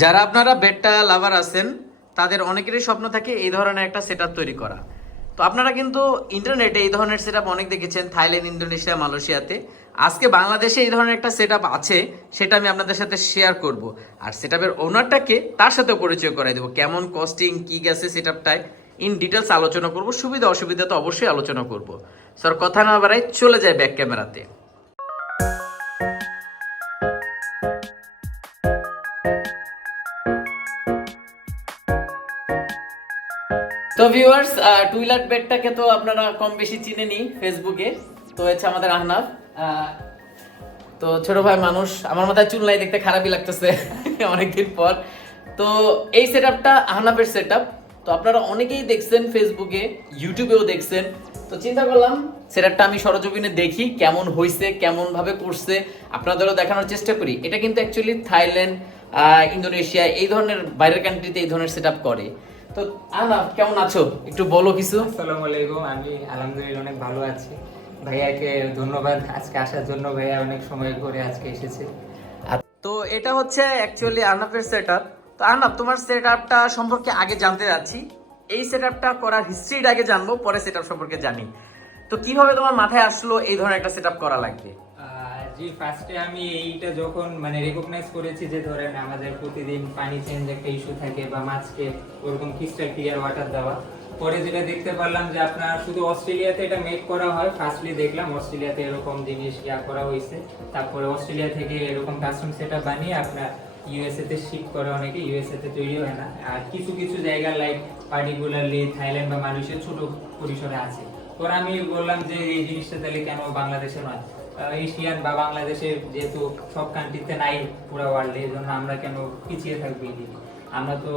যারা আপনারা বেডটা লাভার আছেন তাদের অনেকেরই স্বপ্ন থাকে এই ধরনের একটা সেটআপ তৈরি করা। তো আপনারা কিন্তু ইন্টারনেটে এই ধরনের সেটআপ অনেক দেখেছেন, থাইল্যান্ড, ইন্দোনেশিয়া, মালয়েশিয়াতে। আজকে বাংলাদেশে এই ধরনের একটা সেটআপ আছে, সেটা আমি আপনাদের সাথে শেয়ার করব। আর সেটআপের ওনারটাকে তার সাথে পরিচয় করাই দেবো, কেমন কস্টিং কি গেছে সেটআপটায় ইন ডিটেলস আলোচনা করব, সুবিধা অসুবিধা তো অবশ্যই আলোচনা করব। স্যার কথা না বাড়াই চলে যায় ব্যাক ক্যামেরাতে। তো ভিউয়ার্স, টুইলার বেডটাকে তো আপনারা কম বেশি চিনেনি ফেসবুকে। তো হচ্ছে আমাদের আহনাফ। তো ছোট ভাই মানুষ, আমার মাথায় চুল নাই দেখতে খারাপই লাগতেছে অনেকদিন পর। তো এই সেটআপটা আহনাফের সেটআপ। তো আপনারা অনেকেই দেখছেন ফেসবুকে, ইউটিউবেও দেখছেন। তো চিন্তা করলাম সেটআপটা আমি সরজমিনে দেখি কেমন হয়েছে, কেমন ভাবে করছে, আপনাদেরও দেখানোর চেষ্টা করি। এটা কিন্তু অ্যাকচুয়ালি থাইল্যান্ড, ইন্দোনেশিয়া এই ধরনের বাইরের কান্ট্রিতে এই ধরনের সেটআপ করে। তো আহনাফ কেমন আছো, একটু বলো কিছু। আসসালামু আলাইকুম। আমি আলহামদুলিল্লাহ অনেক ভালো আছি। ভাইয়াকে ধন্যবাদ আজকে আসার জন্য। ভাইয়া অনেক সময় করে আজকে এসেছে। তো এটা হচ্ছে অ্যাকচুয়ালি আহনাফের সেটআপ। তো আহনাফ, তোমার সেটআপটা সম্পর্কে আগে জানতে যাচ্ছি। এই সেটআপটা করার হিস্ট্রিটা আগে জানবো, পরে সেটআপ সম্পর্কে জানি। তো কিভাবে তোমার মাথায় আসলো এই ধরনের একটা সেটআপ করা লাগবে? জি, ফার্স্টে আমি এইটা যখন রেকগনাইজ করেছি যে ধরেন আমাদের প্রতিদিন পানি চেঞ্জ একটা ইস্যু থাকে বা মাছকে ওরকম ক্রিস্টাল ক্লিয়ার ওয়াটার দেওয়া, পরে যেটা দেখতে পারলাম যে আপনার শুধু অস্ট্রেলিয়াতে এটা মেক করা হয়। ফার্স্টলি দেখলাম অস্ট্রেলিয়াতে এরকম জিনিস করা হয়েছে। তারপরে অস্ট্রেলিয়া থেকে এরকম কাস্টম সেটআপ বানিয়ে আপনার ইউএসএ তে শিপ করে, অনেকে ইউএসএ তে তৈরি হয় না। আর কিছু কিছু জায়গা লাইক পার্টিকুলারলি থাইল্যান্ড বা মালয়েশিয়ার ছোট পরিসরে আছে। পরে আমি বললাম যে এই জিনিসটা তাহলে কেন বাংলাদেশে নয়, এশিয়ান বা বাংলাদেশের যেহেতু সব কান্ট্রিতে নাই পুরো ওয়ার্ল্ডে, এই জন্য আমরা কেন পিছিয়ে থাকবো এই দিকে। আমরা তো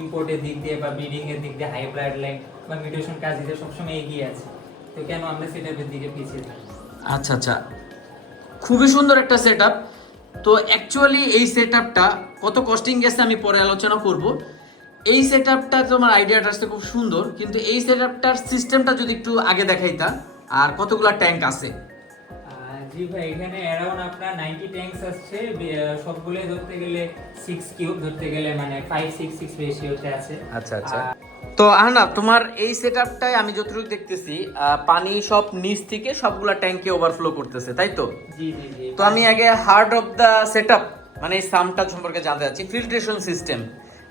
ইম্পোর্টের দিক দিয়ে বা ব্রিডিং এর দিক দিয়ে, হাই ব্লাড লাইন বা মিউটেশন কাজ দিতে সবসময় এগিয়ে আছি। তো কেন আমরা সেটার দিকে পিছিয়ে থাকবো? আচ্ছা আচ্ছা, খুবই সুন্দর একটা সেটআপ। তো অ্যাকচুয়ালি এই সেটআপটা কত কস্টিং গেছে আমি পরে আলোচনা করব। এই সেটআপটা তোমার আইডিয়াটা আসছে খুব সুন্দর, কিন্তু এই সেটআপটার সিস্টেমটা যদি একটু আগে দেখাইতা, আর কতগুলা ট্যাঙ্ক আছে? জি ভাই, এখানে অ্যারাউন্ড আপনার 90 ট্যাঙ্কস আসছে। সবগুলো ধরতে গেলে 6 কিউব, ধরতে গেলে 5-6-6 রেশিওতে আছে। আচ্ছা আচ্ছা। তো আহনাফ, তোমার এই সেটআপটায় আমি যতটুকু দেখতেছি পানি সব নিচ থেকে সবগুলা ট্যাঙ্কে ওভারফ্লো করতেছে, তাই তো? জি জি জি। তো আমি আগে হার্ট অফ দা সেটআপ মানে এই সামটা সম্পর্কে জানতে চাচ্ছি, ফিল্ট্রেশন সিস্টেম।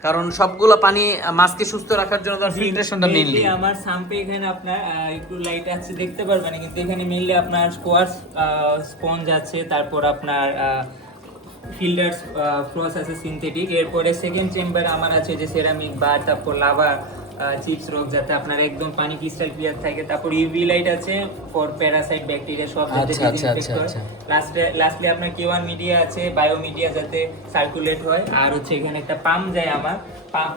কারণ সবগুলা পানি মাছকে সুস্থ রাখার জন্য তার ফিল্ট্রেশনটা মেইনলি। আমার সাম্পে এখানে আপনার একটু লাইট আছে দেখতে পারবেন, কিন্তু এখানে মেইনলি আপনার স্কোয়াশ স্পঞ্জ আছে, তারপর আপনার ফিল্টার ফ্লস আছে সিনথেটিক। এরপরে সেকেন্ড চেম্বার আমার আছে যে সেরামিক বার, তারপর লাভা চিপস রক, যাতে আপনার একদম পানি ক্রিস্টাল ক্লিয়ার থাকে। তারপর ইউভি লাইট আছে ফর প্যারাসাইট ব্যাকটেরিয়া সব যাতে ডিসইনফেক্ট হয়। লাস্টলি আপনার K1 মিডিয়া আছে, বায়ো মিডিয়া যাতে সার্কুলেট হয়। আর হচ্ছে এখানে একটা পাম্প যায় আমার, পাম্প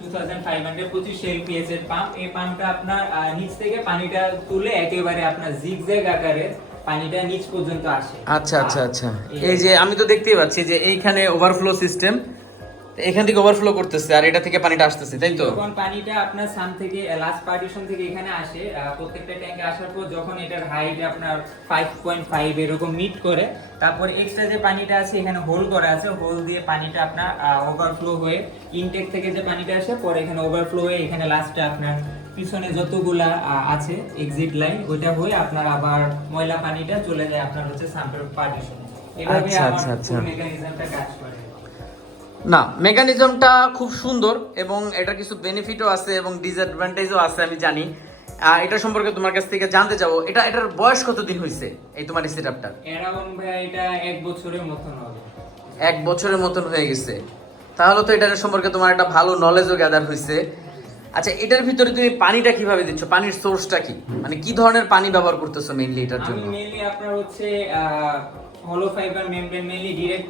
2500 এলপিএস এর পাম্প। এই পাম্পটা আপনার নিচ থেকে পানিটা তুলে একেবারে আপনার জিগজ্যাগ আকারে পানিটা নিচ পর্যন্ত আসে। আচ্ছা আচ্ছা আচ্ছা, এই যে আমি তো দেখতেই পাচ্ছি যে এইখানে ওভারফ্লো সিস্টেম, এখান থেকে ওভারফ্লো করতেছে আর এটা থেকে পানিটা আসতেছে, তাই তো? যখন পানিটা আপনার সাম থেকে লাস্ট পার্টিশন থেকে এখানে আসে, প্রত্যেকটা ট্যাঙ্কে আসার পর যখন এটার হাইট আপনার 5.5 এরকম মিট করে, তারপর এক্সট্রা যে পানিটা আছে এখানে হোল করা আছে, হোল দিয়ে পানিটা আপনার ওভারফ্লো হয়ে ইনটেক থেকে যে পানিটা আসে পরে এখানে ওভারফ্লো হয়ে এখানে লাস্টে আপনার পিছনে যতগুলা আছে এক্সিট লাইন, ওইটা হয়ে আপনার আবার ময়লা পানিটা চলে যায় আপনার হচ্ছে সাম্পের পার্টিশন। এভাবে আমার মেকানিজমটা কাজ করে। না, মেকানিজমটা খুব সুন্দর এবং এটার কিছু বেনিফিটও আছে এবং ডিসঅ্যাডভান্টেজও আছে আমি জানি। এটা সম্পর্কে তোমার কাছ থেকে জানতে চাবো, এটার বয়স কতদিন হয়েছে এই তোমার এই সেটআপটার? অ্যারাউন্ড ভাই এটা 1 বছরের মতন হবে। 1 বছরের মতন হয়ে গেছে, তাহলে তো এটার সম্পর্কে তোমার একটা ভালো নলেজও গ্যাদার হয়েছে। আচ্ছা, এটার ভিতরে তুমি পানিটা কিভাবে দিচ্ছ, পানির সোর্সটা কি, মানে কি ধরনের পানি ব্যবহার করতেছো মেইনলি এটার জন্য? আমি মেইনলি আপনার হচ্ছে হলো ফাইবার মেমব্রেন মেইনলি ডিরেক্ট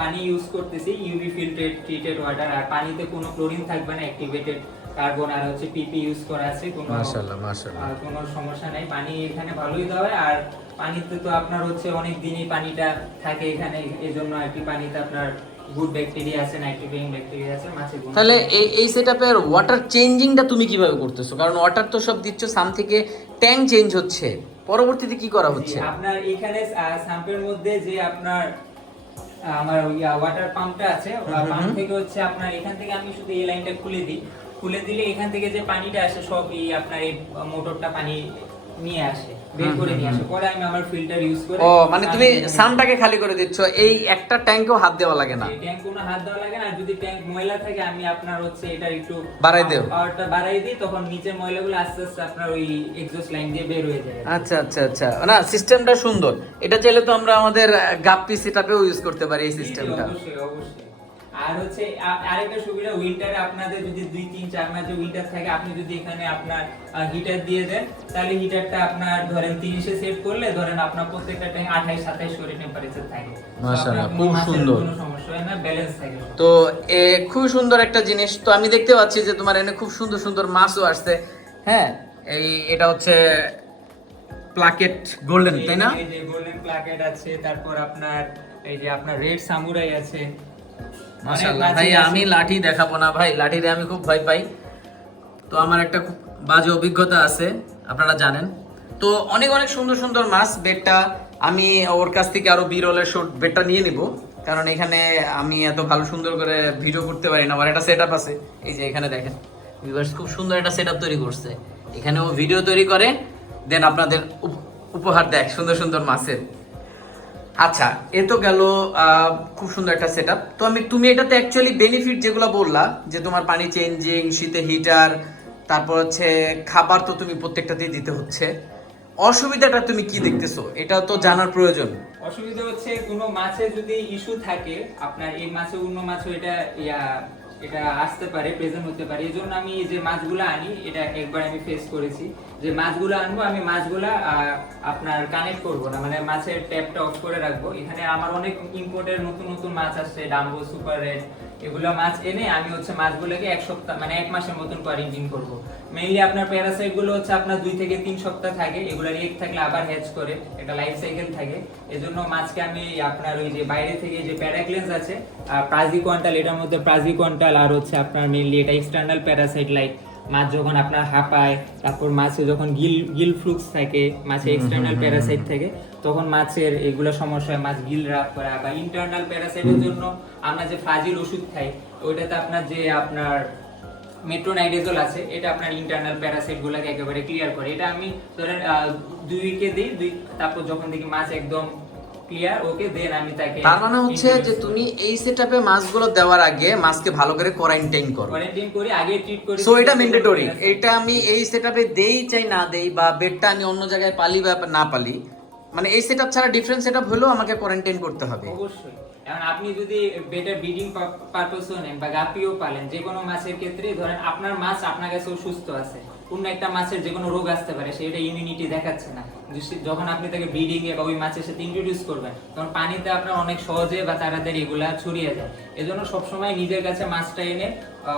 পানি ইউজ করতেছি, ইউভি ফিল্টার ট্রিটেড ওয়াটার। আর পানিতে কোনো ক্লোরিন থাকবে না, অ্যাক্টিভেটেড কার্বন আর হচ্ছে পিপি ইউজ করা আছে। কোনো মাশাআল্লাহ মাশাআল্লাহ, কোনো সমস্যা নাই। পানি এখানে ভালোই দেওয়া হয়। আর পানিতে তো আপনার হচ্ছে অনেক দিনই পানিটা থাকে এখানে, এজন্য আর কি পানিতে আপনার গুড ব্যাকটেরিয়া আছে, নাইট্রিফাইং ব্যাকটেরিয়া আছে, মাছের গুণ। তাহলে এই সেটআপের ওয়াটার চেঞ্জিংটা তুমি কিভাবে করতেছো? কারণ ওয়াটার তো সব দিচ্ছ সাম থেকে, ট্যাঙ্ক চেঞ্জ হচ্ছে, পরবর্তীতে কি করা হচ্ছে? আপনার এখানে সাম্পের মধ্যে যে আপনার আমার ওই ওয়াটার পাম্পটা আছে, পাম্প থেকে হচ্ছে আপনার এখান থেকে আমি শুধু এই লাইনটা খুলে দিই, খুলে দিলে এখান থেকে যে পানিটা আসে সব এই আপনার এই মোটরটা পানি নিয়ে আসে, বের করে নিয়ে আসে, পরে আমি আমার ফিল্টার ইউজ করে। ও মানে তুমি সানটাকে খালি করে দিচ্ছ, এই একটা ট্যাঙ্কেও হাত দেওয়া লাগে না? এই ট্যাঙ্ক কোনো হাত দেওয়া লাগে না, আর যদি ট্যাঙ্ক ময়লা থাকে আমি আপনার হচ্ছে এটা একটু বাড়াই দেও, পাওয়ারটা বাড়াই দিই, তখন নিচের ময়লাগুলো আস্তে আস্তে আপনার ওই এক্সস্ট লাইন দিয়ে বের হয়ে যায়। আচ্ছা আচ্ছা আচ্ছা, না সিস্টেমটা সুন্দর। এটা চাইলে তো আমরা আমাদের গাপ্পি সেটআপেও ইউজ করতে পারি এই সিস্টেমটা। অবশ্যই অবশ্যই। আর হচ্ছে আরেকটা সুবিধা, উইন্টারে আপনাদের যদি 2-3-4 মাসে উইন্টার থাকে, আপনি যদি এখানে আপনার হিটার দিয়ে দেন, তাহলে হিটারটা আপনার ধরেন 30 এ সেট করলে ধরেন আপনার প্রত্যেকটা ট্যাঙ্ক 28-27 করে টেম্পারেচার থাকে। মাশাআল্লাহ, খুব সুন্দর। কোনো সমস্যা হয় না, ব্যালেন্স থাকে। তো খুব সুন্দর একটা জিনিস। তো আমি দেখতে পাচ্ছি যে তোমার এখানে খুব সুন্দর সুন্দর মাছও আসছে। হ্যাঁ, এটা হচ্ছে প্লাকেট গোল্ডেন, তাই না? এই যে গোল্ডেন প্লাকেট আছে, তারপর আপনার এই যে আপনার রেড সামুরাই আছে। মাশাআল্লাহ ভাই, আমি লাঠি দেখাবো না ভাই, লাঠিতে আমি খুব ভয় পাই। তো আমার একটা খুব বাজে অভিজ্ঞতা আছে, আপনারা জানেন। তো অনেক অনেক সুন্দর সুন্দর মাছ। বেডটা আমি ওর কাছ থেকে আরো বিরলের শর্ট বেডটা নিয়ে নিব, কারণ এখানে আমি এত ভালো সুন্দর করে ভিডিও করতে পারি না। আমার একটা সেটআপ আছে, এই যে এখানে দেখেন ভিউয়ার্স, খুব সুন্দর একটা সেটআপ তৈরি করছে। এখানে ও ভিডিও তৈরি করে দেন আপনাদের উপহার দেয় সুন্দর সুন্দর মাছের। আচ্ছা, এ তো গেল খুব সুন্দর একটা সেটআপ। তো তুমি এটাতে অ্যাকচুয়ালি বেনিফিট যেগুলো বললা, যে তোমার পানি চেঞ্জিং, শীতে হিটার, তারপর হচ্ছে খাবার তো তুমি প্রত্যেকটাতেই দিতে হচ্ছে, অসুবিধাটা তুমি কি দেখতেছো? এটা তো জানার প্রয়োজন। অসুবিধা হচ্ছে কোনো মাছে যদি ইস্যু থাকে, আপনার এই মাছে অন্য মাছও এটা আসতে পারে, প্রেজেন্ট হতে পারে। এই জন্য আমি যে মাছগুলো আনি, এটা একবার আমি ফেস করেছি, যে মাছগুলো আনবো আমি মাছগুলা আপনার কানেক্ট করব না, মানে মাছের ট্যাপটা অফ করে রাখবো। এখানে আমার অনেক ইম্পোর্টের নতুন নতুন মাছ আসছে, ডাম্বো, সুপার রেড, এগুলো মাছ এনে আমি হচ্ছে মাছগুলোকে 1 সপ্তাহ মানে 1 মাসের মতন কোয়ারেন্টাইন করব। মেইনলি আপনার প্যারাসাইট গুলো হচ্ছে আপনার 2 থেকে 3 সপ্তাহ থাকে, এগুলোর এগ থাকলে আবার হ্যাচ করে, একটা লাইফ সাইকেল থাকে। এজন্য মাছকে আমি আপনার ওই যে বাইরে থেকে যে প্যারাক্লেন্স আছে, প্রাজি কোয়ান্টাল, এটার মধ্যে প্রাজি কোয়ান্টাল, আর হচ্ছে আপনার মেইনলি এটা এক্সটার্নাল প্যারাসাইট লাইক মাছ যখন আপনার হাঁপায়, তারপর মাছে যখন গিল ফ্লুক্স থাকে, মাছে এক্সটার্নাল প্যারাসাইট থাকে, তখন মাছের এগুলো সমস্যা হয়, মাছ গিল রাফ করা। বা ইন্টারনাল প্যারাসাইটের জন্য আমরা যে ফ্লাজিল ওষুধ খাই, ওইটাতে আপনার যে আপনার মেট্রোনাইডেজল আছে, এটা আপনার ইন্টারনাল প্যারাসাইট গুলোকে একেবারে ক্লিয়ার করে। এটা আমি ধরেন 2 উইকে দিই, তারপর যখন দেখি মাছ একদম ক্লিয়ার, ওকে, দেন আমি তাকে। তার মানে হচ্ছে যে তুমি এই সেটআপে মাছগুলো দেওয়ার আগে মাছকে ভালো করে কোয়ারেন্টাইন করো। কোয়ারেন্টাইন করি, আগে ট্রিট করি। সো এটা ম্যান্ডেটরি। এটা আমি এই সেটআপে দেই চাই না দেই, বা বেডটা আমি অন্য জায়গায় পালি বা না পালি, মানে এই সেটআপ ছাড়া ডিফারেন্ট সেটআপ হলেও আমাকে কোয়ারেন্টাইন করতে হবে। অবশ্যই। এখন আপনি যদি বেটার ব্রিডিং পারপাসও নেন বা গাপিও পালেন, যে কোনো মাছের ক্ষেত্রে ধরেন আপনার মাছ আপনার কাছে সুস্থ আছে, অন্য একটা মাছের যে কোনো রোগ আসতে পারে, সেটা ইমিউনিটি দেখাচ্ছে না। যখন আপনি তাকে ব্রিডিং এ বা ওই মাছের সাথে ইন্ট্রোডিউস করবেন, তখন পানিতে আপনার অনেক সহজে বা তাড়াতাড়ি এগুলা ছড়িয়ে যায়। এজন্য সবসময় নিজের কাছে মাছটা এনে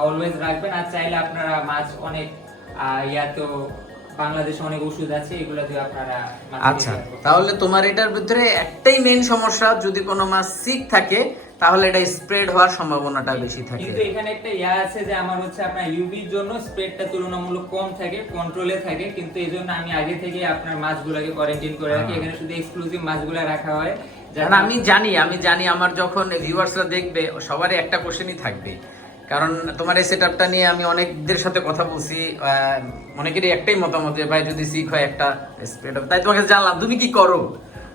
অলওয়েজ রাখবেন। আর চাইলে আপনারা মাছ অনেক তো বাংলাদেশে অনেক ওষুধ আছে, এগুলো দিয়ে আপনারা। আচ্ছা, তাহলে তোমার এটার ভিতরে একটাই মেইন সমস্যা, যদি কোনো মাছ সিক থাকে তাহলে এটা স্প্রেড হওয়ার সম্ভাবনাটা বেশি থাকে। কিন্তু এখানে একটা আছে যে আমার হচ্ছে আপনার ইউভির জন্য স্প্রেডটা তুলনামূলক কম থাকে, কন্ট্রোলে থাকে, কিন্তু এজন্য আমি আগে থেকে আপনার মাছগুলোকে কোয়ারেন্টাইন করে রাখি। এখানে শুধু এক্সক্লুসিভ মাছগুলো রাখা হয়। কারণ আমি জানি আমার যখন ভিউয়ার্সরা দেখবে সবারই একটা কোশ্চেনই থাকবে, কারণ তোমার এই সেটআপটা নিয়ে আমি অনেকদের সাথে কথা বলছি, অনেকেরই একটাই মতামত যে ভাই যদি সিক হয় একটা স্প্রেড হবে। তাই তোমাকে জানলাম তুমি কি করো।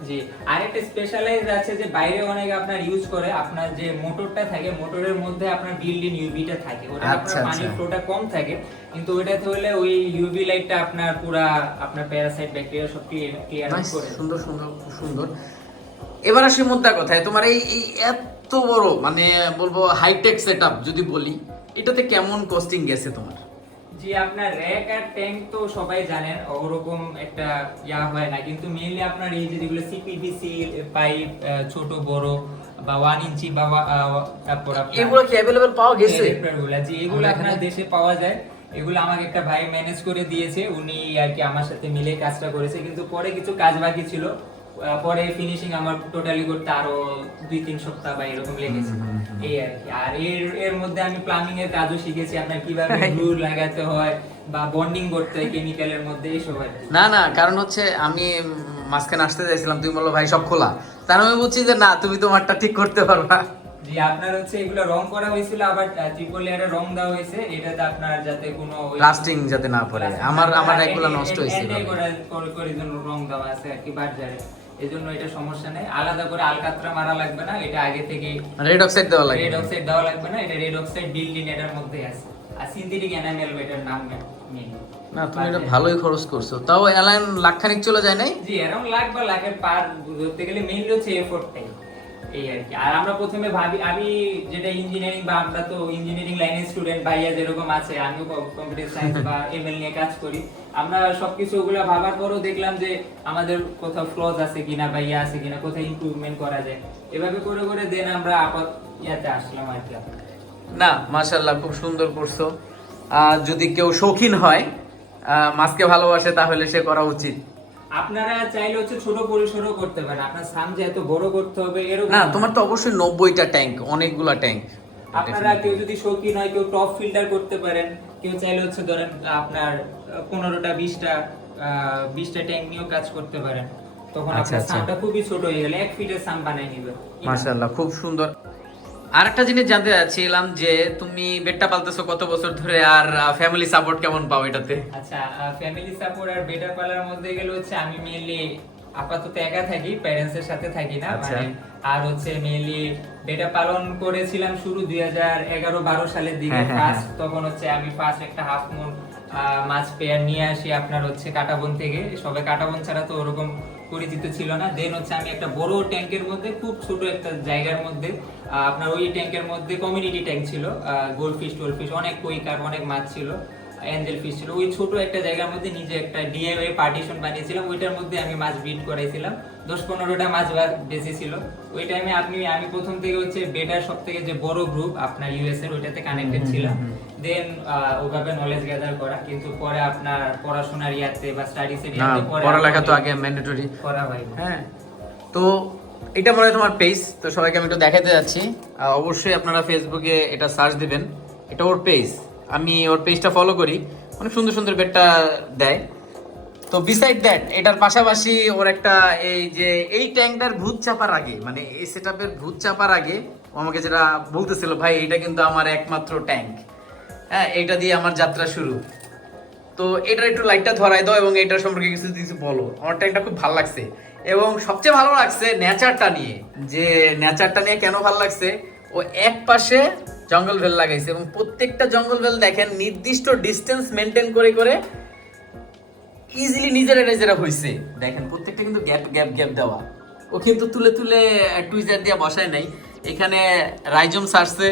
জি, আরেকটা স্পেশালাইজ আছে যে বাইরে অনেক আপনার ইউজ করে, আপনার যে মোটরটা থাকে, মোটরের মধ্যে আপনার বিল্ট ইন ইউভিটা থাকে, ওটা আপনার পানির ফ্লোটা কম থাকে, কিন্তু ওইটাতে হলে ওই ইউভি লাইটটা আপনার পুরা আপনার প্যারাসাইট ব্যাকটেরিয়া সব ক্লিয়ার করে। সুন্দর সুন্দর, খুব সুন্দর। এবার আসি মুদ্রা কথায়, তোমার এই এত বড় মানে বলবো হাইটেক সেটআপ যদি বলি, এটাতে কেমন কস্টিং গেছে তোমার? জি, আপনার র‍্যাক আর ট্যাঙ্ক তো সবাই জানেন, ওরকম একটা হয় না, কিন্তু মেইনলি আপনার এই যেগুলো সিপিভিসি পাইপ, ছোট বড় বা 1 ইঞ্চি বা তারপর আপনার এগুলো কি अवेलेबल পাওয়া গেছে? জি, এগুলো আপনার দেশে পাওয়া যায়। এগুলো আমাকে একটা ভাই ম্যানেজ করে দিয়েছে, উনি আর কি আমার সাথে মিলে কাজটা করেছে, কিন্তু পরে কিছু কাজ বাকি ছিল, পরে ফিনিশিং আমার টোটালি করতে আরো 2-3 সপ্তাহ বা এরকম লেগেছে, এই আর কি। আর এর মধ্যে আমি প্লাম্বিং এর কাজও শিখেছি, আপনার কিভাবে গ্লু লাগাতে হয় বা বন্ডিং করতে হয় কেমিক্যালের মধ্যে, এইসব আর কি। না, কারণ হচ্ছে আমি মাঝখানে আসতে চাইছিলাম, তুমি বললো ভাই সব খোলা, তার আমি বুঝছি যে না তুমি তোমারটা ঠিক করতে পারবা। জি, আপনার হচ্ছে এগুলো রং করা হয়েছিল, আবার ট্রিপল লেয়ারে রং দেওয়া হয়েছে, এটাতে আপনার যাতে কোনো লাস্টিং যাতে না পড়ে, আমার এগুলো নষ্ট হয়েছে করে জন্য রং দেওয়া আছে আর কি বাজারে, এজন্য এটা সমস্যা নেই। আলাদা করে আলকাতরা মারা লাগবে না, এটা আগে থেকে রেড অক্সাইড দেওয়া লাগবে, রেড অক্সাইড দেওয়া লাগবে না, এটা রেড অক্সাইড বিল্ড ইন এটার মধ্যে আছে। আর সিনথেটিক এনামেল এটার নাম নেই। না তুমি এটা ভালোই খরচ করছো, তাও অ্যালাইন লাখখানিক চলে যায় নাই? জি, এরকম লাখ বা লাখের পার ধরতে গেলে মেইনলি হচ্ছে এফোর্টটাই, এই আর কি। আর আমরা প্রথমে ভাবি, আমি যেটা ইঞ্জিনিয়ারিং বা আমরা তো ইঞ্জিনিয়ারিং লাইনের স্টুডেন্ট, ভাইয়া যেরকম আছে, আমিও কম্পিউটার সায়েন্স বা এমএল নিয়ে কাজ করি, আমরা সবকিছু ওগুলো ভাবার পরও দেখলাম যে আমাদের কোথাও ফ্লজ আছে কিনা বা ইয়ে আছে কিনা, কোথায় ইমপ্রুভমেন্ট করা যায়, এভাবে করে করে দেন আমরা আপাত ইয়াতে আসলাম আর কি। না মাশাআল্লাহ খুব সুন্দর করছো। যদি কেউ শৌখিন হয়, মাছকে ভালোবাসে, তাহলে সে করা উচিত। আপনারা চাইলে হচ্ছে ছোট পরিসরও করতে পারেন, আপনার সাম যে এত বড় করতে হবে এরকম না, তোমার তো অবশ্যই 90টা ট্যাঙ্ক, অনেকগুলা ট্যাঙ্ক। আপনারা কেউ যদি শৌখিন হয়, কেউ টপ ফিল্টার করতে পারেন, কেউ চাইলে হচ্ছে ধরেন আপনার 15টা 20টা ট্যাঙ্ক নিয়েও কাজ করতে পারেন, তখন আপনার সামটা খুবই ছোট হয়ে গেলে 1 ফিটের সাম বানিয়ে নিবে। মাশাআল্লাহ খুব সুন্দর। আরেকটা জিনিস জানতে চাচ্ছিলাম যে তুমি বেডটা পালতেছো কত বছর ধরে, আর ফ্যামিলি সাপোর্ট কেমন পাও এটাতে? আচ্ছা, ফ্যামিলি সাপোর্ট আর বেটার পালার মধ্যে গেলে হচ্ছে আমি মেইনলি আপাতত একা থাকি, প্যারেন্টস এর সাথে থাকি না, মানে আর হচ্ছে মেইনলি বেটা পালন করেছিলাম শুরু 2011-12 সালের দিকে ফার্স্ট, তখন হচ্ছে আমি ফার্স্ট একটা হাফ মুন মাছ পেয়ার নিয়ে আসি আপনার হচ্ছে কাটাবন থেকে, সবে কাটাবন ছাড়া তো ওরকম পরিচিত ছিল না। দেন হচ্ছে আমি একটা বড় ট্যাঙ্কের মধ্যে, খুব ছোট একটা জায়গার মধ্যে, আপনার ওই ট্যাঙ্কের মধ্যে কমিউনিটি ট্যাঙ্ক ছিল, গোল্ডফিশ টোলফিশ অনেক কই কার্প অনেক মাছ ছিল, অ্যাঞ্জেল ফিশ ছিল, ওই ছোট একটা জায়গার মধ্যে নিজে একটা ডিআইওয়াই পার্টিশন বানিয়েছিলাম, ওইটার মধ্যে আমি মাছ ব্রিড করাইছিলাম, 10-15টা মাছ বেঁচে ছিল ওই টাইমে। আমি প্রথম থেকে হচ্ছে বেটার সব থেকে যে বড় গ্রুপ আপনার ইউএস এর, ওইটাতে কানেক্টেড ছিলাম। দেন ওভাবে নলেজ গ্যাদার করা, কিন্তু পরে আপনার পড়াশোনার ইয়াতে বা স্টাডিজ এর ইয়াতে পড়ালেখা তো আগে ম্যান্ডেটরি করা হয়। হ্যাঁ, তো এটা মনে হয় তোমার পেজ, তো সবাইকে আমি একটু দেখাতে যাচ্ছি। অবশ্যই আপনারা ফেসবুকে এটা সার্চ দিবেন, এটা ওর পেজ, আমি ওর পেজটা ফলো করি, অনেক সুন্দর সুন্দর বেডটা দেয়। তো বিসাইড দ্যাট, এটার পাশাপাশি ওর একটা এই যে এই ট্যাঙ্কটার ভূত চাপার আগে, মানে এই সেটআপের ভূত চাপার আগে ও আমাকে যেটা বলতেছিল, ভাই এটা কিন্তু আমার একমাত্র ট্যাঙ্ক, হ্যাঁ এটা দিয়ে আমার যাত্রা শুরু। তো এটার একটু লাইটটা ধরাই দাও এবং এটার সম্পর্কে কিছু কিছু বলো। আমার ট্যাঙ্কটা খুব ভালো লাগছে, এবং সবচেয়ে ভালো লাগছে নেচারটা নিয়ে, যে নেচারটা নিয়ে কেন ভালো লাগছে, ও এক পাশে জঙ্গল ভেল লাগাইছে, এবং প্রত্যেকটা জঙ্গল ভেল দেখেন নির্দিষ্ট ডিস্টেন্স মেনটেন করে করে ইজিলি নিজেরা হইছে, দেখেন প্রত্যেকটা কিন্তু গ্যাপ গ্যাপ গ্যাপ দেওয়া। ও কিন্তু তুলে তুলে টুইজার দিয়ে বসায় নাই, এখানে রাইজম সারছে,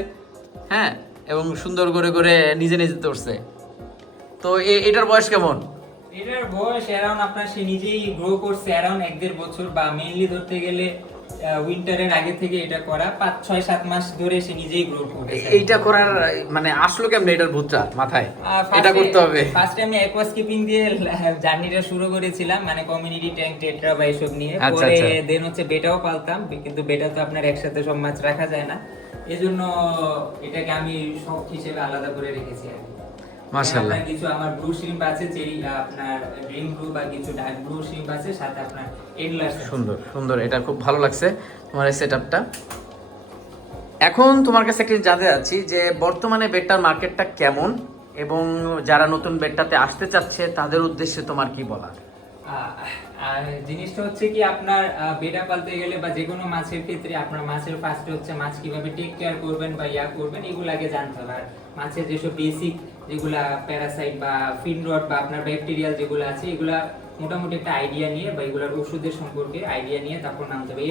হ্যাঁ, এবং সুন্দর করে করে নিজে নিজে ধরছে। তো এটার বয়স কেমন? এটার বয়স অ্যারাউন্ড আপনার সে নিজেই গ্রো করছে অ্যারাউন্ড 1-1.5 বছর, বা মেইনলি ধরতে গেলে উইন্টারের আগে থেকে এটা করা 5-6-7 মাস ধরে সে নিজেই গ্রো করেছে। এইটা করার মানে আসলো কেমনে এটার ভূতটা মাথায়, এটা করতে হবে? ফার্স্ট আমি অ্যাকোয়া স্কিপিং দিয়ে জার্নিটা শুরু করেছিলাম, মানে কমিউনিটি ট্যাঙ্ক টেট্রা বা এসব নিয়ে। পরে দেন হচ্ছে বেটাও পালতাম, কিন্তু বেটা তো আপনার একসাথে সব মাছ রাখা যায় না, এজন্য এটাকে আমি শখ হিসেবে আলাদা করে রেখেছি আর কি। মাশাআল্লাহ, কিছু আমার ব্লু শ্রিম্প আছে, চেরি আপনার ড্রিম ব্লু বা কিছু ডার্ক ব্লু শ্রিম্প আছে, সাথে আপনার এডলার। সুন্দর সুন্দর, এটা খুব ভালো লাগছে তোমার এই সেটআপটা। এখন তোমার কাছে একটা জানতে চাচ্ছি যে বর্তমানে বেডটার মার্কেটটা কেমন, এবং যারা নতুন বেডটাতে আসতে চাচ্ছে তাদের উদ্দেশ্যে তোমার কি বলার? আর জিনিসটা হচ্ছে কি, আপনার বেডা পালতে গেলে বা যে কোনো মাছের ক্ষেত্রে আপনার মাছের ফার্স্টে হচ্ছে মাছ কিভাবে টেক কেয়ার করবেন বা ইয়া করবেন, এগুলো আগে জানতে হবে। আর মাছের যেসব বেসিক যেগুলা প্যারাসাইট বা ফিন রড বা আপনার ব্যাকটেরিয়াল যেগুলো আছে, এগুলা মোটামুটি একটা আইডিয়া নিয়ে বা এগুলোর ওষুধের সম্পর্কে আইডিয়া নিয়ে তারপর নামতে হবে।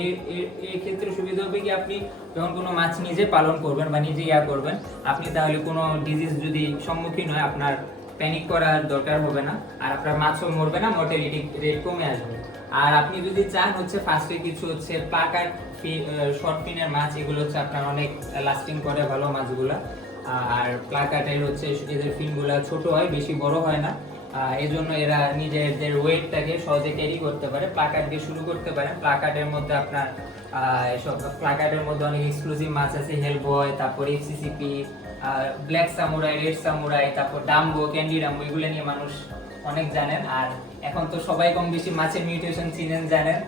এই ক্ষেত্রে সুবিধা হবে কি, আপনি যখন কোনো মাছ নিজে পালন করবেন বা নিজে ইয়া করবেন, আপনি তাহলে কোনো ডিজিজ যদি সম্মুখীন হয় আপনার প্যানিক করার দরকার হবে না, আর আপনার মাছও মরবে না, মর্টালিটি রেট কমে আসবে। আর আপনি যদি চান হচ্ছে ফার্স্টে কিছু হচ্ছে প্লাকার শর্ট ফিনের মাছ, এগুলো হচ্ছে আপনার অনেক লাস্টিং করে ভালো মাছগুলা। আর প্লাকাটের হচ্ছে এদের ফিনগুলা ছোট হয়, বেশি বড় হয় না, এজন্য এরা নিজেদের ওয়েটটাকে সহজে ক্যারি করতে পারে। প্লাকাট দিয়ে শুরু করতে পারেন। প্লাকাটের মধ্যে আপনার এসব প্লাকাটের মধ্যে অনেক এক্সক্লুসিভ মাছ আছে, হেলবয়, তারপর FCCP, black samurai, red samurai, তারপর ডাম্বো, ক্যান্ডি ডাম্বো, এগুলো নিয়ে মানুষ অনেক জানেন। আর এখন তো সবাই কম বেশি মাছের মিউটেশন চিনেন, জানেন।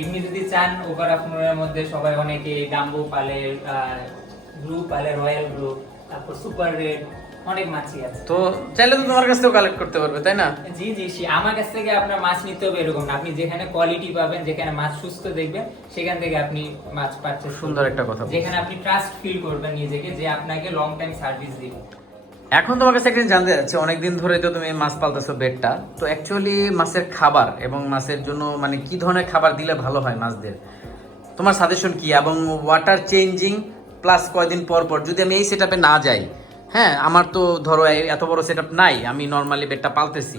এমনি যদি চান ওভার আপনার মধ্যে সবাই অনেকে গাম্বো পালে, ব্লু পালে, রয়্যাল ব্লু, তারপর সুপার রেড, অনেক মাছই আছে। তো চাইলে তো তোমার কাছ থেকেও কালেক্ট করতে পারবে, তাই না? জি জি, আমার কাছ থেকে আপনার মাছ নিতে হবে এরকম না, আপনি যেখানে কোয়ালিটি পাবেন, যেখানে মাছ সুস্থ দেখবেন, সেখান থেকে আপনি মাছ পাচ্ছেন। সুন্দর একটা কথা বলছো। যেখানে আপনি ট্রাস্ট ফিল করবেন নিজেকে, যে আপনাকে লং টাইম সার্ভিস দিবে। এখন তোমার কাছে একটা জিনিস জানতে যাচ্ছে, অনেকদিন ধরে তো তুমি মাছ পালতেছো বেডটা, তো অ্যাকচুয়ালি মাছের খাবার এবং মাছের জন্য মানে কি ধরনের খাবার দিলে ভালো হয় মাছদের, তোমার সাজেশন কি? এবং ওয়াটার চেঞ্জিং প্লাস কয়দিন পর পর যদি আমি এই সেটআপে না যাই, হ্যাঁ আমার তো ধরো এত বড় সেটআপ নাই, আমি নর্মালি বেডটা পালতেছি,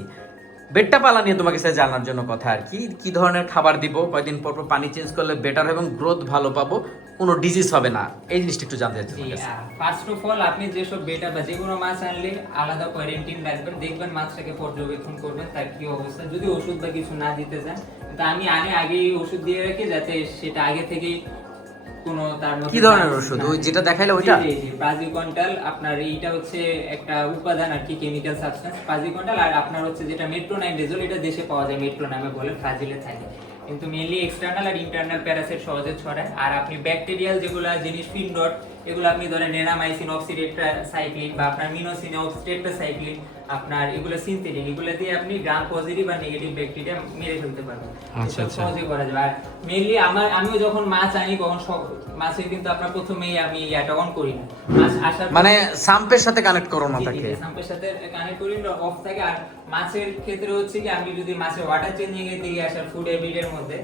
বেডটা পালা নিয়ে তোমাকে সাথে জানার জন্য কথা আর কি। কি ধরনের খাবার দিব, কয়দিন পর পর পানি চেঞ্জ করলে বেটার এবং গ্রোথ ভালো পাবো, কোনো ডিজিজ হবে না, এই জিনিসটা একটু জানতে চাচ্ছি তোমার কাছে। ফার্স্ট অফ অল, আপনি যেসব বেটা বা যে কোনো মাছ আনলে আলাদা কোয়ারেন্টাইন রাখবেন, দেখবেন মাছটাকে পর্যবেক্ষণ করবেন তার কি অবস্থা। যদি ওষুধ বা কিছু না দিতে চান, তা আমি আগেই ওষুধ দিয়ে রাখি, যাতে সেটা আগে থেকেই কোনো তার মধ্যে। কি ধরনের ওষুধ? ওই যেটা দেখাইলে ওইটা? জি জি, প্রাজিকন্টাল আপনার, এইটা হচ্ছে একটা উপাদান আর কি, কেমিক্যাল সাবস্টেন্স প্রাজিকন্টাল। আর আপনার হচ্ছে যেটা মেট্রোনাইডেজল, এটা দেশে পাওয়া যায়, মেট্রো নামে বলে, ব্রাজিলে থাকে। কিন্তু মেইনলি এক্সটার্নাল আর ইন্টারনাল প্যারাসাইট সহজে ছড়ায়। আর আপনি ব্যাকটেরিয়াল যেগুলো জিনিস, ফিনডট, এগুলো আপনি ধরেন নেরামাইসিন, অক্সিটেট্রাসাইক্লিন বা আপনার মিনোসিন, অক্সিটেট্রাসাইক্লিন, আপনার এগুলো সিনথেটিক, এগুলো দিয়ে আপনি গ্রাম পজিটিভ আর নেগেটিভ ব্যাকটেরিয়া মেরে ফেলতে পারবেন। আচ্ছা আচ্ছা, সহজে করা যাবে। আর মেইনলি আমিও যখন মাছ আনি, তখন সব মাছে কিন্তু আপনার প্রথমেই আমি এটা অন করি না, মাছ আসার মানে সাম্পের সাথে কানেক্ট করো না তাকে? সাম্পের সাথে কানেক্ট করি, অফ থাকে। আর মাছের ক্ষেত্রে হচ্ছে কি, আমি যদি মাছের ওয়াটার চেঞ্জিং এর দিকে আসার ফুড হ্যাবিটের মধ্যে,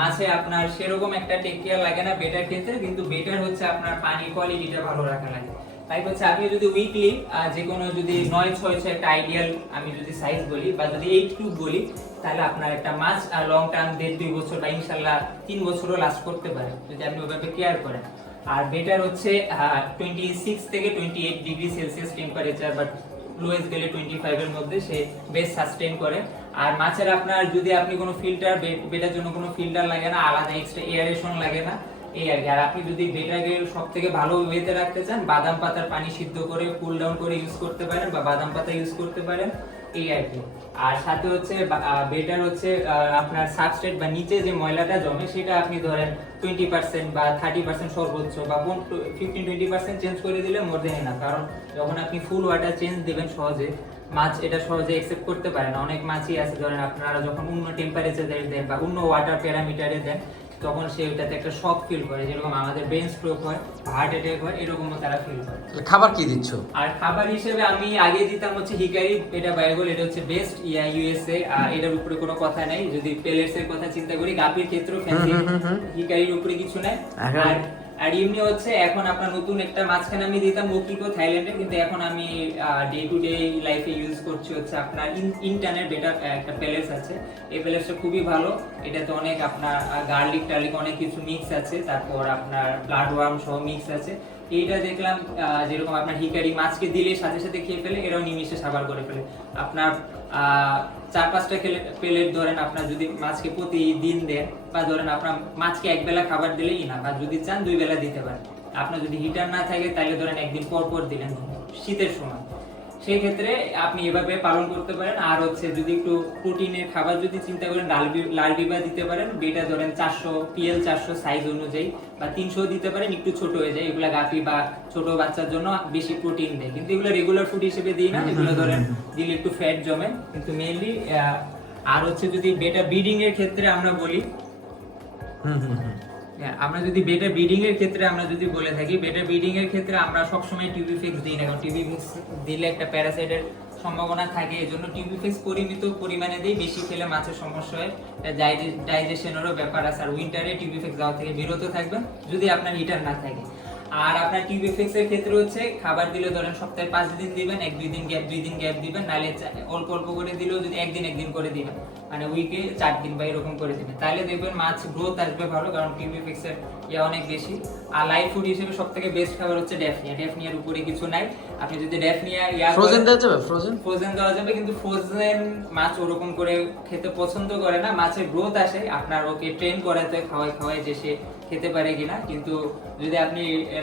মাছে আপনার সেরকম একটা টেক কেয়ার লাগে না বেটার ক্ষেত্রে, কিন্তু বেটার হচ্ছে আপনার পানি কোয়ালিটিটা ভালো রাখা লাগে। তাই হচ্ছে আপনি যদি উইকলি যে কোনো যদি 9-6 একটা আইডিয়াল আমি যদি সাইজ বলি, বা যদি 8 কিউব বলি, তাহলে আপনার একটা মাছ লং টার্ম 1.5-2 বছর বা ইনশাল্লাহ 3 বছরও লাস্ট করতে পারে, যদি আপনি ওইভাবে কেয়ার করেন। আর বেটার হচ্ছে 26 থেকে 28 degree Celsius temperature, but lowest গেলে 25 এর মধ্যে সে বেস্ট সাস্টেইন করে। আর মাছের আপনার যদি আপনি কোনো ফিল্টার, বেটার জন্য কোনো ফিল্টার লাগে না, আলাদা এক্সট্রা এয়ারেশন লাগে না, এই আর কি। আর আপনি যদি বেটাকে সব থেকে ভালো ওয়েতে রাখতে চান, বাদাম পাতার পানি সিদ্ধ করে কুল ডাউন করে ইউজ করতে পারেন, বা বাদাম পাতা ইউজ করতে পারেন, এই আর কি। আর সাথে হচ্ছে বেটার হচ্ছে আপনার সাবস্ট্রেট বা নিচে যে ময়লাটা জমে, সেটা আপনি ধরেন 20% বা 30% সর্বোচ্চ, বা 15-20% চেঞ্জ করে দিলে মোর দেন না। কারণ যখন আপনি ফুল ওয়াটার চেঞ্জ দেবেন, সহজে মাছ এটা সহজে অ্যাকসেপ্ট করতে পারে না। অনেক মাছই আছে, ধরেন আপনারা যখন অন্য টেম্পারেচারে দেন বা অন্য ওয়াটার প্যারামিটারে দেন, তখন সে ওটাতে একটা শক ফিল করে, যেরকম আমাদের ব্রেন স্ট্রোক হয়, হার্ট অ্যাটাক হয়, এরকমও তারা ফিল করে। খাবার কি দিচ্ছ? আর খাবার হিসেবে আমি আগে দিতাম হচ্ছে হিকারি, এটা বায়োগোল, এটা হচ্ছে বেস্ট ইউএসএ, আর এটার উপরে কোনো কথা নাই। যদি পেলেটস এর কথা চিন্তা করি, গাপির ক্ষেত্রেও ফ্যান্সি, হিকারির উপরে কিছু নাই। আর এমনি হচ্ছে এখন আপনার নতুন একটা মাঝখানে আমি দিতাম ওকিকো, থাইল্যান্ডের, কিন্তু এখন আমি ডে টু ডে লাইফে ইউজ করছি হচ্ছে আপনার ইন্টারনেট বেটার একটা প্যালেটস আছে। এই প্যালেটসটা খুবই ভালো, এটাতে অনেক আপনার গার্লিক টার্লিক অনেক কিছু মিক্স আছে, তারপর আপনার ব্লাড ওয়ার্ম সহ মিক্স আছে। এইটা দেখলাম যেরকম আপনার হিকারি মাছকে দিলে সাথে সাথে খেয়ে ফেলে, এরাও নিমিশে সাবার করে ফেলে। আপনার 4-5টা প্লেট ধরেন আপনার যদি মাছকে প্রতিদিন দেন, বা ধরেন আপনার মাছকে এক বেলা খাবার দিলেই না, বা যদি চান 2 বেলা দিতে পারেন। আপনার যদি হিটার না থাকে, তাহলে ধরেন একদিন পর পর দিলেন শীতের সময়, সেই ক্ষেত্রে আপনি এভাবে পালন করতে পারেন। আর হচ্ছে যদি একটু প্রোটিনের খাবার যদি চিন্তা করেন, লাল ডিবা দিতে পারেন, বেটা ধরেন 400 PL 400 সাইজ অনুযায়ী, বা 300 দিতে পারেন, একটু ছোট হয়ে যায়, এগুলা গাপি বা ছোট বাচ্চার জন্য বেশি প্রোটিন দেয়, কিন্তু এগুলো রেগুলার ফুড হিসেবে দিই না, এগুলো ধরেন দিলে একটু ফ্যাট জমে, কিন্তু মেইনলি। আর হচ্ছে যদি বেটা ব্রিডিং এর ক্ষেত্রে আমরা বলি, আমরা যদি বেটা ব্রিডিং এর ক্ষেত্রে আমরা যদি বলে থাকি, বেটা ব্রিডিং এর ক্ষেত্রে আমরা সবসময় টিউবিফিক্স দিই না, কারণ টিউবিফিক্স দিলে একটা প্যারাসাইটের সম্ভাবনা থাকে, এজন্য টিউবিফিক্স পরিমিত পরিমাণে দিই, বেশি খেলে মাছের সমস্যা হয়, ডাইজেশনেরও ব্যাপার আছে। আর উইন্টারে টিউবিফিক্স দেওয়া থেকে বিরত থাকবেন, যদি আপনার হিটার না থাকে। আর আপনার টিউবিফিক্স এর ক্ষেত্রে হচ্ছে খাবার দিলে ধরেন সপ্তাহে 5 দিন দিবেন, 1-2 দিন গ্যাপ, 2 দিন গ্যাপ দিবেন, নাহলে অল্প অল্প করে দিলেও যদি একদিন করে দিবেন, মানে উইকে 4 দিন বা এরকম করে দিবেন, তাহলে দেখবেন মাছ গ্রোথ আসবে ভালো, কারণ টিউবিফিক্স এর অনেক বেশি। আর লাইভ ফুড হিসেবে সবথেকে বেস্ট খাবার হচ্ছে ড্যাফনিয়া। ড্যাফনিয়ার উপরে কিছু নাই, আপনি যদি ড্যাফনিয়া ফ্রোজেন দেওয়া যাবে, ফ্রোজেন দেওয়া যাবে, কিন্তু ফ্রোজেন মাছ ওরকম করে খেতে পছন্দ করে না, মাছের গ্রোথ আসে আপনার ওকে ট্রেন করাতে খাওয়াই যে সে খেতে পারে কিনা, কিন্তু যদি আপনি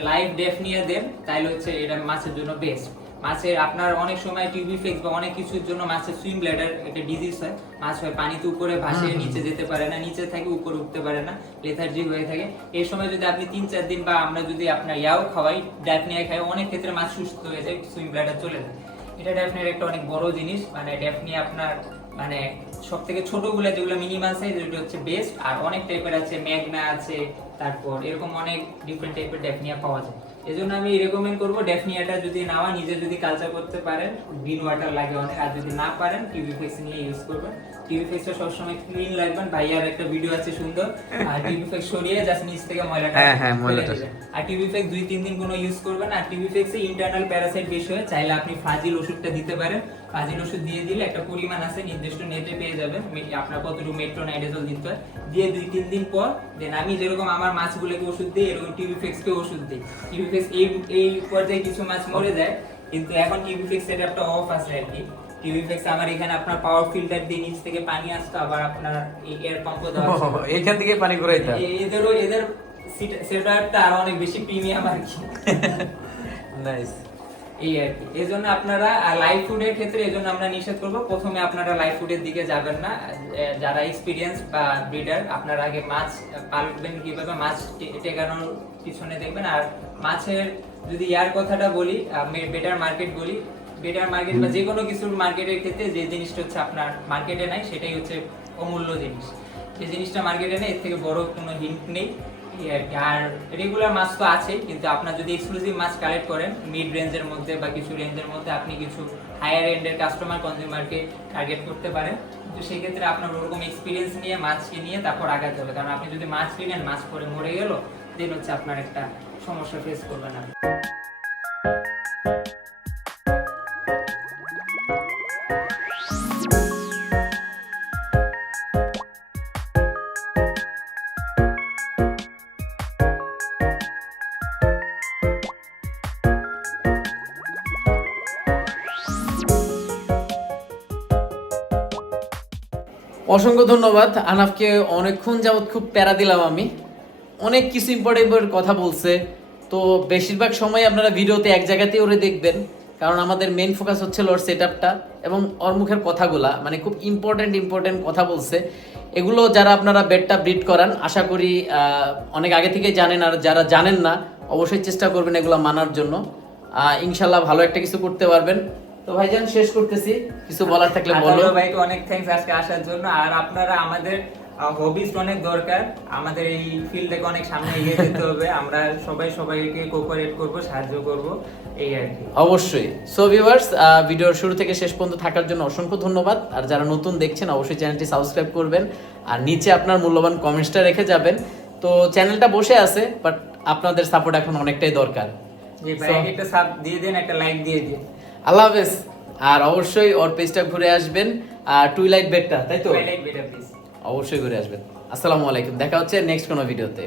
লাইভ ডেফ নিয়ে দেন তাহলে হচ্ছে এটা মাছের জন্য বেস্ট। মাছের আপনার অনেক সময় টিউবি ফ্লেক্স বা অনেক কিছুর জন্য মাছের সুইম ব্লাডার একটা ডিজিজ হয়, মাছ হয় পানিতে উপরে ভাসে নিচে যেতে পারে না, নিচে থাকে উপরে উঠতে পারে না, লেথার্জি হয়ে থাকে। এই সময় যদি আপনি 3-4 দিন বা আমরা যদি আপনার ইয়াও খাওয়াই, ড্যাফনিয়া খাই, অনেক ক্ষেত্রে মাছ সুস্থ হয়ে যায়, সুইম ব্লাডার চলে যায়। এটা ড্যাফনিয়ার একটা অনেক বড় জিনিস, মানে ড্যাফনিয়া আপনার মানে সব থেকে ছোটগুলো যেগুলো মিনিমাম সাইজ ওইটা হচ্ছে বেস্ট। আর অনেক টাইপের আছে, ম্যাগনা আছে, তারপর এরকম অনেক ডিফারেন্ট টাইপের ড্যাফনিয়া পাওয়া যায়। এজন্য আমি রেকমেন্ড করবো ড্যাফনিয়াটা যদি নেওয়া, নিজে যদি কালচার করতে পারেন, গ্রিন ওয়াটার লাগে অনেক, আর যদি না পারেন টিভি ফেক্স নিয়ে ইউজ করবেন। টিভি ফেক্সটা সবসময় ক্লিন রাখবেন, ভাইয়ার একটা ভিডিও আছে সুন্দর, আর টিভি ফেক্স সরিয়ে জাস্ট নিচ থেকে ময়লাটা ফেলে দিবেন। আর টিভি ফেক্স 2-3 দিন কোনো ইউজ করবেন। আর টিভি ফেক্সে ইন্টারনাল প্যারাসাইট বেশি হয়, চাইলে আপনি ফাজিল ওষুধটা দিতে পারেন। ফাজিল ওষুধ দিয়ে দিলে একটা পরিমাণ আছে নির্দিষ্ট নেটে পেয়ে যাবেন, আপনার কতটুকু মেট্রোনাইডেজল দিতে হয়, দিয়ে 2-3 দিন পর দেন আমি যেরকম আমার মাছগুলোকে ওষুধ দিই, এরকম টিভি ফেক্সকে ওষুধ দিই। টিভি ফেক্স এই পর্যায়ে কিছু মাছ মরে যায়, কিন্তু এখন টিভি ফেক্স এর একটা অফ আছে আর কি। টিভি ফেক্স আমার এখানে আপনার পাওয়ার ফিল্টার দিয়ে নিচ থেকে পানি আসতো, আবার আপনার এই এয়ার পাম্পও দেওয়া আছে, এইখান থেকে পানি ঘুরাইতা। এদের সেটআপটা আরো অনেক বেশি প্রিমিয়াম আর কি। নাইস। এই আর কি, এজন্য আপনারা লাইভ ফুডের ক্ষেত্রে এজন্য আমরা নিষেধ করব, প্রথমে আপনারা লাইভ ফুডের দিকে যাবেন না। যারা এক্সপিরিয়েন্স বা ব্রিডার, আপনারা আগে মাছ পালবেন কিভাবে, মাছ টেকানোর পিছনে দেখবেন। আর মাছের যদি ইয়ার কথাটা বলি, বেটার মার্কেট বলি, বেটার মার্কেট বা যে কোনো কিছুর মার্কেটের ক্ষেত্রে যে জিনিসটা হচ্ছে আপনার মার্কেটে নাই, সেটাই হচ্ছে অমূল্য জিনিস। যে জিনিসটা মার্কেটে নেই এর থেকে বড় কোনো হিন্ট নেই। আর রেগুলার মাছ তো আছে, কিন্তু আপনার যদি এক্সক্লুসিভ মাছ কালেক্ট করেন মিড রেঞ্জের মধ্যে বা কিছু রেঞ্জের মধ্যে, আপনি কিছু হায়ার এন্ডের কাস্টমার কনজিউমারকে টার্গেট করতে পারেন। তো সেই ক্ষেত্রে আপনার ওরকম এক্সপিরিয়েন্স নিয়ে মাছকে নিয়ে তারপর আগাতে হবে, কারণ আপনি যদি মাছ কিনেন মাছ পরে মরে গেল, দেন হচ্ছে আপনার একটা সমস্যা ফেস করবেন আপনি। অসংখ্য ধন্যবাদ আনাফকে, অনেকক্ষণ যাবত খুব প্যারা দিলাম আমি, অনেক কিছু ইম্পর্টেন্ট কথা বলছে। তো বেশিরভাগ সময় আপনারা ভিডিওতে এক জায়গাতেই ওরে দেখবেন, কারণ আমাদের মেইন ফোকাস হচ্ছে ওর সেটআপটা এবং ওর মুখের কথাগুলা, মানে খুব ইম্পর্টেন্ট কথা বলছে। এগুলো যারা আপনারা বেডটা ব্রিড করান আশা করি অনেক আগে থেকে জানেন, আর যারা জানেন না অবশ্যই চেষ্টা করবেন এগুলো মানার জন্য। ইনশাল্লাহ ভালো একটা কিছু করতে পারবেন। তো ভাইজান শেষ করতেছি, কিছু বলার থাকলে বলো। ভাইকে অনেক থ্যাঙ্কস আজকে আসার জন্য। আর আপনারা আমাদের হবিস অনেক দরকার, আমাদের এই ফিল্ডটাকে অনেক সামনে এগিয়ে যেতে হবে, আমরা সবাইকে কোঅপারেট করব, সাহায্য করব, এই আর কি। অবশ্যই। সো ভিউয়ার্স, ভিডিওর শুরু থেকে শেষ পর্যন্ত থাকার জন্য অসংখ্য ধন্যবাদ। আর যারা নতুন দেখছেন অবশ্যই চ্যানেলটি সাবস্ক্রাইব করবেন, আর নিচে আপনার মূল্যবান কমেন্টসটা রেখে যাবেন। তো চ্যানেলটা বসে আছে, বাট আপনাদের সাপোর্ট এখন অনেকটাই দরকার। জি ভাই, একটা সাব দিয়ে দেন, একটা লাইক দিয়ে দিন। আল্লাহ হাফেজ। আর অবশ্যই ওর পেজটা ঘুরে আসবেন, আর টুইলাইট বেডটা, তাই তো টুইলাইট বেডটা প্লিজ অবশ্যই ঘুরে আসবেন। আসসালামু আলাইকুম, দেখা হচ্ছে নেক্সট কোনো ভিডিওতে।